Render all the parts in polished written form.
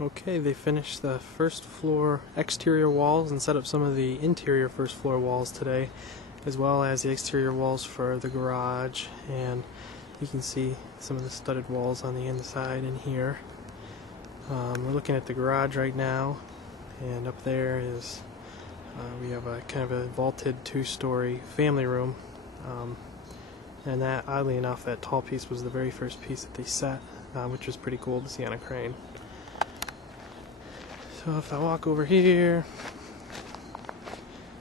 Okay, they finished the first floor exterior walls and set up some of the interior first floor walls today, as well as the exterior walls for the garage, and you can see some of the studded walls on the inside in here. We're looking at the garage right now, and up there is we have a kind of a vaulted two-story family room, and that, oddly enough, that tall piece was the very first piece that they set, which was pretty cool to see on a crane. So if I walk over here,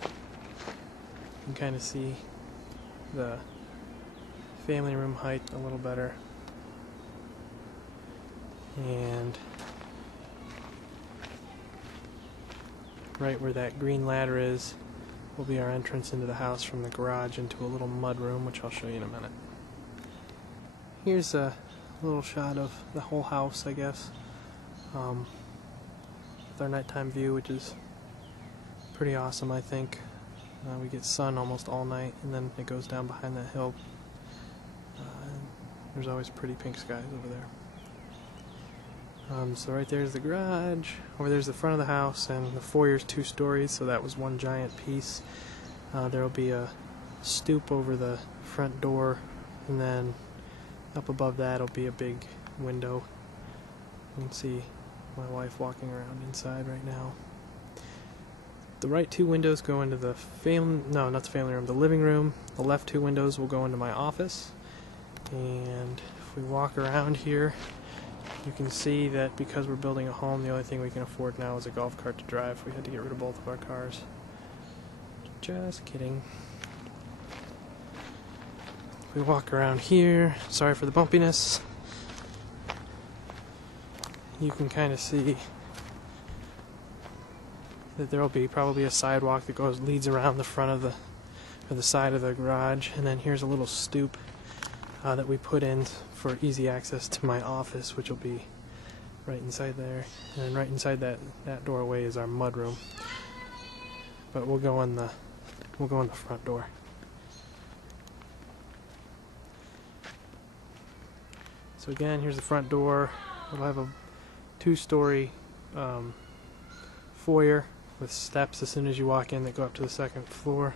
you can kind of see the family room height a little better. And right where that green ladder is will be our entrance into the house from the garage into a little mud room, which I'll show you in a minute. Here's a little shot of the whole house, I guess. With our nighttime view, which is pretty awesome, I think. We get sun almost all night, and then it goes down behind that hill. There's always pretty pink skies over there. So right there's the garage. Over there's the front of the house, and the foyer's 2 stories, so that was one giant piece. There'll be a stoop over the front door, and then up above that will be a big window. You can see my wife walking around inside right now. The right 2 windows go into the the living room. The left 2 windows will go into my office. And if we walk around here, you can see that because we're building a home, the only thing we can afford now is a golf cart to drive. We had to get rid of both of our cars. Just kidding. If we walk around here, sorry for the bumpiness, you can kind of see that there will be probably a sidewalk that leads around the front of the side of the garage, and then here's a little stoop that we put in for easy access to my office, which will be right inside there, and right inside that doorway is our mud room. But we'll go in the front door. So again, here's the front door. We'll have a 2-story foyer with steps as soon as you walk in that go up to the 2nd floor.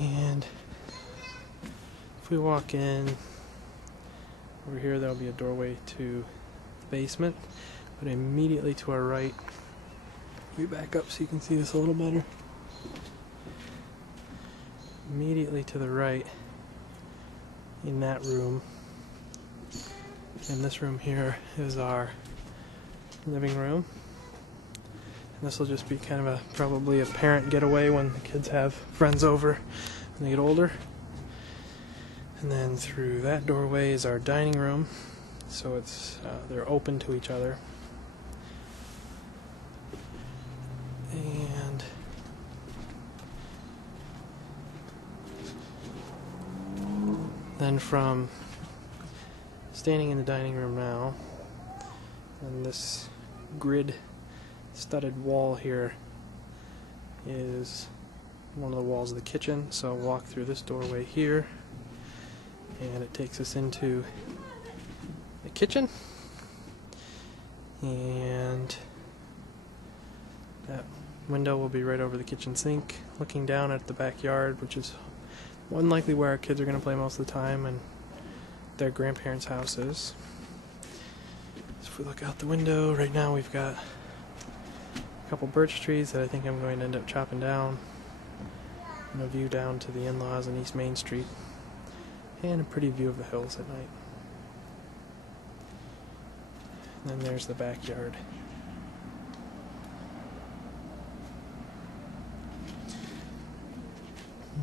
And if we walk in over here, there'll be a doorway to the basement, but immediately to our right, we back up so you can see this a little better. Immediately to the right in that room, and this room here is our living room, and this will just be kind of probably a parent getaway when the kids have friends over when they get older. And then through that doorway is our dining room, so they're open to each other. And then from standing in the dining room now, and this grid studded wall here is one of the walls of the kitchen, so I'll walk through this doorway here, and it takes us into the kitchen, and that window will be right over the kitchen sink, looking down at the backyard, which is likely where our kids are going to play most of the time, and their grandparents' house is. So if we look out the window, right now we've got a couple birch trees that I think I'm going to end up chopping down, and a view down to the in-laws on East Main Street, and a pretty view of the hills at night. And then there's the backyard.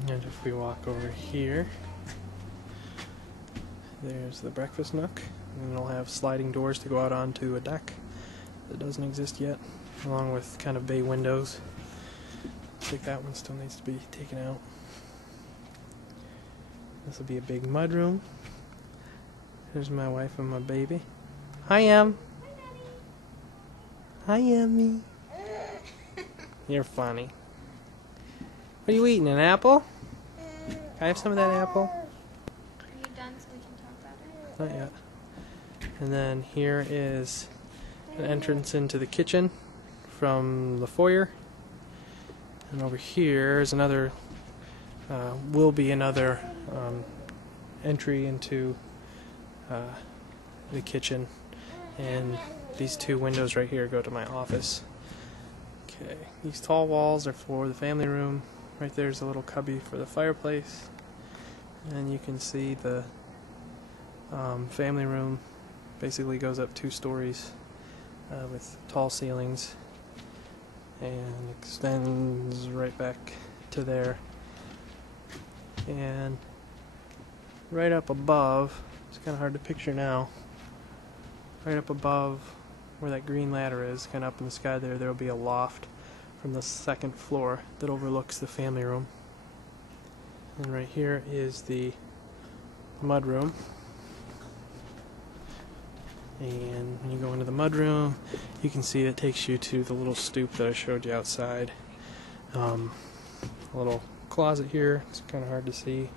And if we walk over here, there's the breakfast nook, and it'll have sliding doors to go out onto a deck that doesn't exist yet, along with kind of bay windows. Looks like that one still needs to be taken out. This will be a big mud room. There's my wife and my baby. Hi, Em. Hi, Emmy. You're funny. What are you eating, an apple? Can I have some of that apple? Are you done so we can talk about it? Not yet. And then here is an entrance into the kitchen from the foyer. And over here is another, will be another entry into the kitchen. And these two windows right here go to my office. Okay, these tall walls are for the family room. Right there's a little cubby for the fireplace. And you can see the family room basically goes up 2 stories with tall ceilings and extends right back to there. And right up above, it's kind of hard to picture now, right up above where that green ladder is, kind of up in the sky there, will be a loft from the 2nd floor that overlooks the family room. And right here is the mud room. And when you go into the mud room, you can see it takes you to the little stoop that I showed you outside. A little closet here, it's kind of hard to see.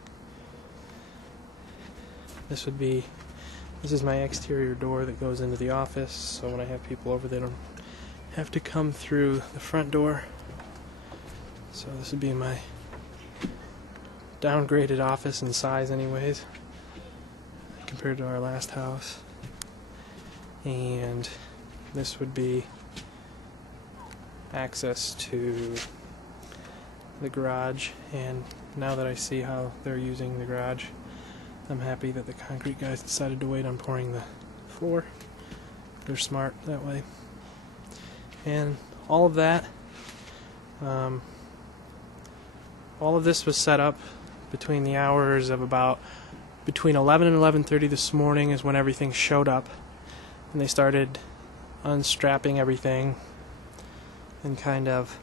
This is my exterior door that goes into the office, so when I have people over, they don't have to come through the front door. So this would be my downgraded office in size anyways, compared to our last house. And this would be access to the garage, and now that I see how they're using the garage, I'm happy that the concrete guys decided to wait on pouring the floor. They're smart that way. And all of that, all of this was set up between the hours of about between 11 and 11:30 this morning is when everything showed up. And they started unstrapping everything and kind of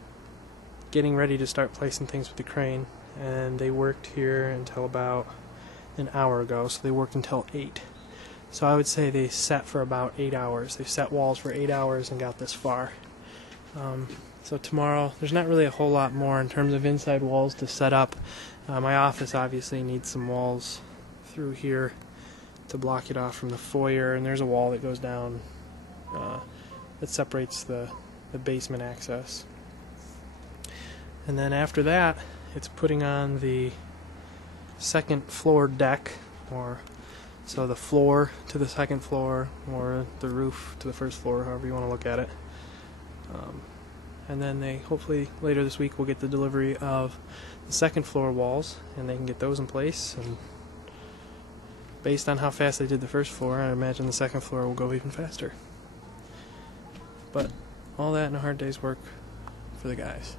getting ready to start placing things with the crane. And they worked here until about an hour ago, so they worked until 8. So I would say they set for about 8 hours. They set walls for 8 hours and got this far. So tomorrow, there's not really a whole lot more in terms of inside walls to set up. My office obviously needs some walls through here to block it off from the foyer, and there's a wall that goes down that separates the basement access. And then after that, it's putting on the 2nd floor deck, or so the floor to the 2nd floor, or the roof to the 1st floor, however you want to look at it. And then they hopefully later this week will get the delivery of the 2nd floor walls, and they can get those in place. And based on how fast they did the 1st floor, I imagine the 2nd floor will go even faster. But all that and a hard day's work for the guys.